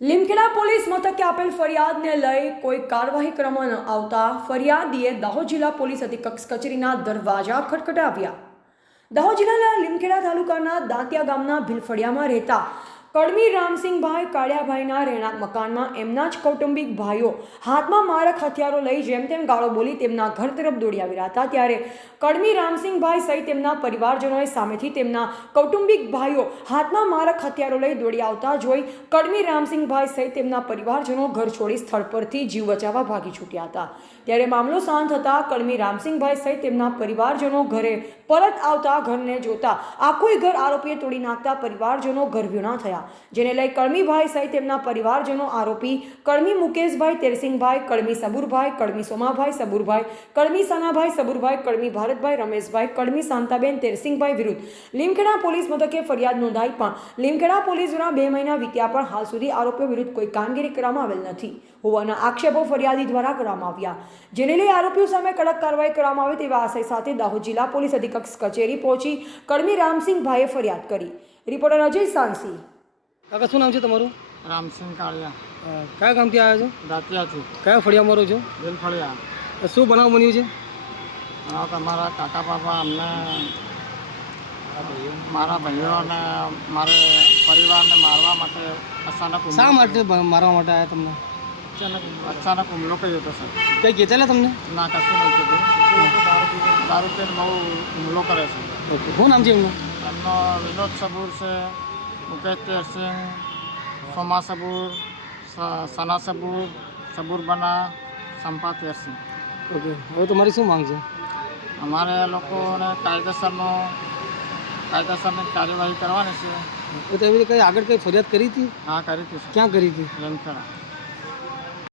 Limkheda police મથકે આપેલ ફરિયાદને લઈ કોઈ કાર્યવાહી કરવામાં ન આવતા ફરિયાદીએ દાહોદ જિલ્લા પોલીસ અધિકક્ષ કચેરીના દરવાજા ખટખટાવ્યા. દાહોદ જિલ્લાના લીમખેડા તાલુકાના દાંતિયા ગામના ભીલફળિયામાં રહેતા કડમી રામસિંહભાઈ કાળિયાભાઈના રહેણાંક મકાનમાં એમના જ કૌટુંબિક ભાઈઓ હાથમાં મારક હથિયારો લઈ જેમ તેમ ગાળો બોલી તેમના ઘર તરફ દોડી આવી રહ્યા હતા. ત્યારે કડમી રામસિંહભાઈ સહિત તેમના પરિવારજનોએ સામેથી તેમના કૌટુંબિક ભાઈઓ હાથમાં મારક હથિયારો લઈ દોડી આવતા જોઈ કડમી રામસિંહભાઈ સહિત તેમના પરિવારજનો ઘર છોડી સ્થળ પરથી જીવ બચાવવા ભાગી છૂટ્યા હતા. ત્યારે મામલો શાંત થતાં કડમી રામસિંહભાઈ સહિત તેમના પરિવારજનો ઘરે પરત આવતા ઘરને જોતા આખું ઘર આરોપીએ તોડી નાખતા પરિવારજનો ગરભ્યુના થયા. જેને લઈ કળમીભાઈ સહિત તેમના પરિવારજનો આરોપી કળમી મુકેશભાઈ, તેરસિંહભાઈ, કળમી સબુરભાઈ, કળમી સોમાભાઈ સબુરભાઈ, કળમી સનાભાઈ સબુરભાઈ, કળમી ભારતભાઈ રમેશભાઈ, કળમી શાંતાબેન, તેરસિંહભાઈ વિરુદ્ધ લીમખેડા પોલીસ મથકે ફરિયાદ નોંધાઈ પણ લીમખેડા પોલીસ દ્વારા બે મહિના વીત્યા પણ હાલ સુધી આરોપીઓ વિરુદ્ધ કોઈ કામગીરી કરવામાં આવેલ નથી હોવાના આક્ષેપો ફરિયાદી દ્વારા કરવામાં આવ્યા. જેને લઈ આરોપીઓ સામે કડક કાર્યવાહી કરવામાં આવે તેવા આશય સાથે દાહોદ જિલ્લા પોલીસ અધિક્ષક કચેરી પહોંચી કળમી રામસિંહભાઈએ ફરિયાદ કરી. રિપોર્ટર અજય સાંસી કાકા શું નામ છે તમારું? રામસિંહ કાળિયા. કયા ગામથી આવ્યા છો? દાંતિયાથી. કયા ફળિયામાં રહો છો? બેલ ફળિયા શું બનાવ બન્યું છે? આ તમારા કાકા બાપા અમને મારા ભાઈઓને મારે પરિવારને મારવા માટે અચાનક શા માટે મારવા માટે આવ્યા તમને? અચાનક અચાનક હુમલો કર્યો હતો સર. કંઈ કહેતા તમને? ના કશું નહીં કીધું. દારૂ પીને બહુ હુમલો કરે છે. શું નામ છે એમનું? એમનો વિનોદ સબૂર છે. મુકેશ તેરસિંહ સોમા સબૂર સના સબૂર સબૂર બના સંપા તેરસિંહ ઓકે હવે તમારી શું માંગ છે અમારે લોકોને કાયદેસરનો કાયદેસરની કાર્યવાહી કરવાની છે તો એવી કઈ આગળ કઈ ફરિયાદ કરી હતી હા કરી હતી ક્યાં કરી હતી લેમખેડા